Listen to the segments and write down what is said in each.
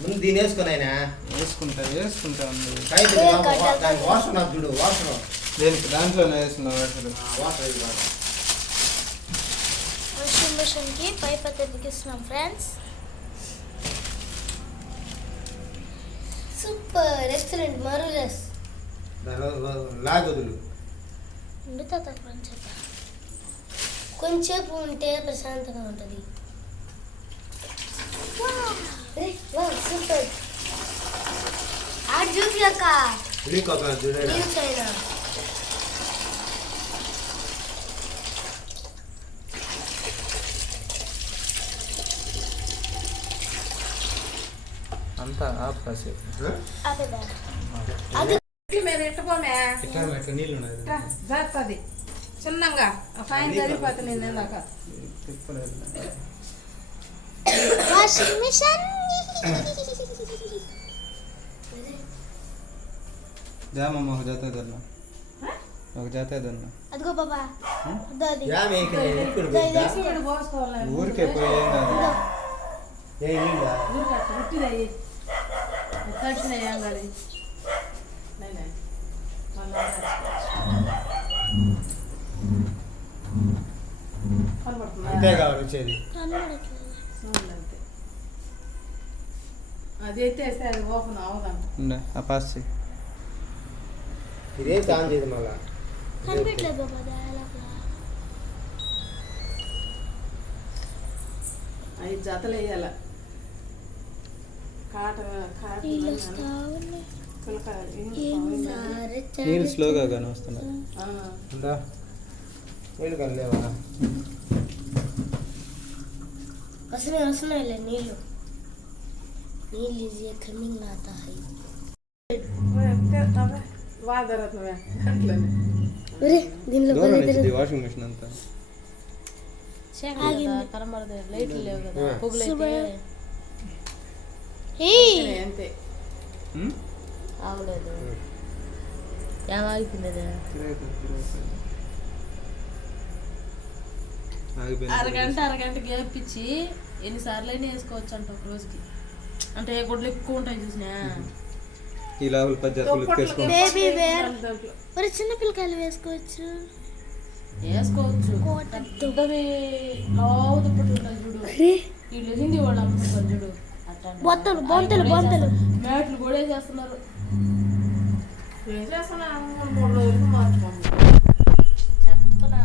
ముందు దీని వేసుకున్నాయినా వేసుకుంటా వాసన చూడు వాసన దేనికి దాంట్లోనే వేసుకున్నావు వాసన వాషింగ్ మిషన్కి పైప్ అయితే బిగిస్తున్నాం ఫ్రెండ్స్. సూపర్ ఎక్సలెంట్ మరూలెస్. లాగదులు ఉండుతా కొంచెంసేపు ఉంటే ప్రశాంతంగా ఉంటుంది. సూపర్ ఆడు చూపియక్క అంతా ఆఫ్ కాసేపు నీళ్ళు జాగ్రత్తది చిన్నంగా ఫైన్ జరిగిపోతుంది ఇందాక. వాషింగ్ మిషన్ జామమ్మ ఒక జాత దన్నా అదిగో బాబా ఊరికే పోయి అంతే కావాలి వచ్చేది. అదైతే అది ఓపెన్ అవదంట. ఆ పాస్ ఇదే ఆన్ చేయదు మళ్ళా కనిపెట్టలేదు బాబా. ఐదు జతలు వేయాల నీళ్ళు స్లోగా కానీ వస్తున్నాయి. నీళ్ళు కానీ లేవా వస్తున్నాయి నీళ్ళు ఈజీ కమింగ్ आता है వాషింగ్ మిషన్ అంతా అరగంట గేపించి ఎన్నిసార్లు అయినా వేసుకోవచ్చు అంట ఒక రోజుకి. అంటే గుడ్లు ఎక్కువ ఉంటాయి చూసినా ఈ లాభాలు 10 జతలు చిన్న పిల్లకాయలు వేసుకోవచ్చు. పెద్దవి లావు దుప్పట్లు ఉంటాయి చూడు, వీళ్ళు హిందీ వాళ్ళు అమ్ముతారు చూడు, బొంతలు మ్యాట్లు కూడా వేసేస్తున్నారు. వేసేస్తున్నారు 3 రోజులు మార్చుకోండి చెప్తున్నా.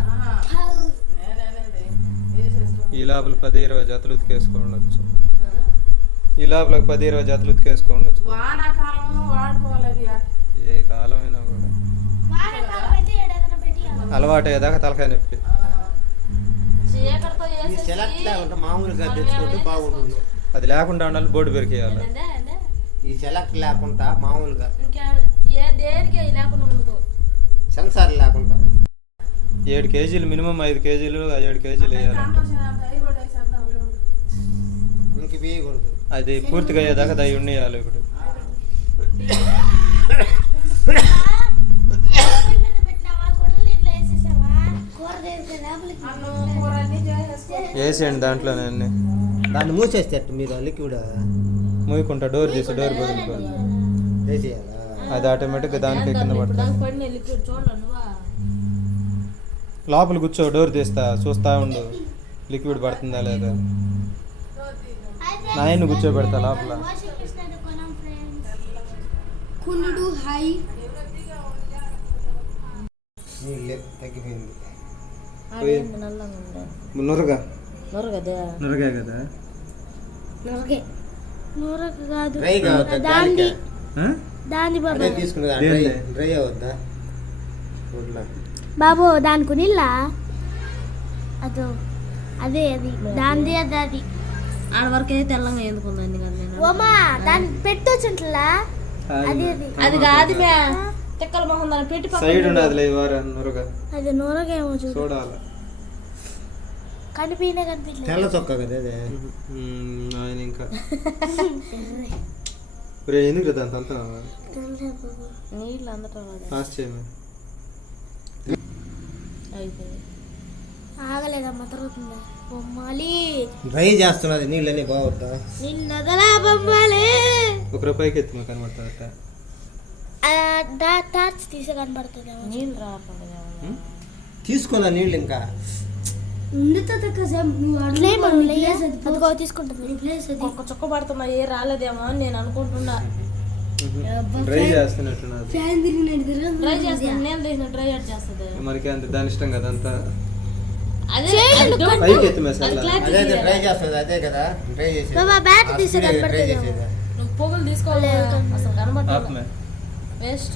ఈ లోపల 10-20 జతలు ఉతికేసుకోవచ్చు. ఈ లోపల 10-20 జతలు ఉతికేసుకోవచ్చు. వానాకాలం వాడుకోవాలి. ఏ కాలమైనా కూడా అలవాటు అయ్యేదాకా తలకాయ నొప్పి. సెలెక్ట్ లేకుండా మామూలుగా తెచ్చుకుంటే బాగుంటుంది. అది లేకుండా ఉండాలి, బోర్డు పెరికేయాలి. ఈ సెలెక్ట్ లేకుండా మామూలుగా లేకుండా సెన్సార్ లేకుండా 7 కేజీలు మినిమం 5 కేజీలు 7 కేజీలు వేయాలి. ఇంక వేయకూడదు. అది పూర్తిగా అయ్యేదాకా దయ ఉండేయాలి. ఇప్పుడు వేసేయండి దాంట్లోనే అన్ని. దాన్ని మూసేస్తే మీరు లిక్విడ్ మూయకుంటా డోర్ తీసి డోర్ బదులుకోవాలి. వేసేయాలా? అది ఆటోమేటిక్గా దానికి కింద పడుతుంది. లోపల కూర్చో, డోర్ తీస్తా, చూస్తా ఉండు లిక్విడ్ పడుతుందా లేదా. నాయన్ని కూర్చోబెడతా లోపల. తగ్గిపోయింది. నురగా కదా డ్రై అవద్దా బాబు దానికి నీళ్ళ అదో అదే అది దాంది అది ఆడ వరకు అయితే తెల్లంగా ఎందుకుందండి ఓమా దానికి పెట్టొచ్చుంటలా. అది అది కాదు తెక్కల మొహం దాన్ని పెట్టి సైడ్ ఉండదులే నురగా. అది నూరగేమో చూడాలి. కనిపినే కనిపించలేదు. తెల్ల చొక్క కదా అదే. ఆయన ఇంకా ఎందుకు కదా అంత నీళ్ళు అందటం పాస్ చేయమే ఆగలేదమ్మా, తరుగుతుందా? బొమ్మాలి డ్రై చేస్తున్నది నీళ్ళని బాగుందా? నిన్నదలా బొమ్మాలి. ₹1 ఎత్తుమ కనబడుతుంది. టార్చ్ తీసే కనబడుతుంది. నీళ్ళు రాకుండా తీసుకున్నా నీళ్ళు ఇంకా అదిగో తీసుకుంటుంది. ఒక్క చుక్క పడుతున్నా ఏ రాలేదేమో అని నేను అనుకుంటున్నా. డ్రై చేస్తున్నట్టున్నది. డ్రై చేస్తాను నేను తీసిన డ్రై అట్ చేస్తుంది. మనకి అంత దాని ఇష్టం కదా అంతా. అదే పైకి ఎత్తు మసాలా. అదే డ్రై చేస్తుంది అదే కదా డ్రై చేసేది. బాబా బ్యాట్ తీసే డ్రై కనబడుతుంది. చేసేది. నువ్వు పొగలు తీసుకోవాలి అసలు కనబడలేదు ఆత్మే. వేస్ట్.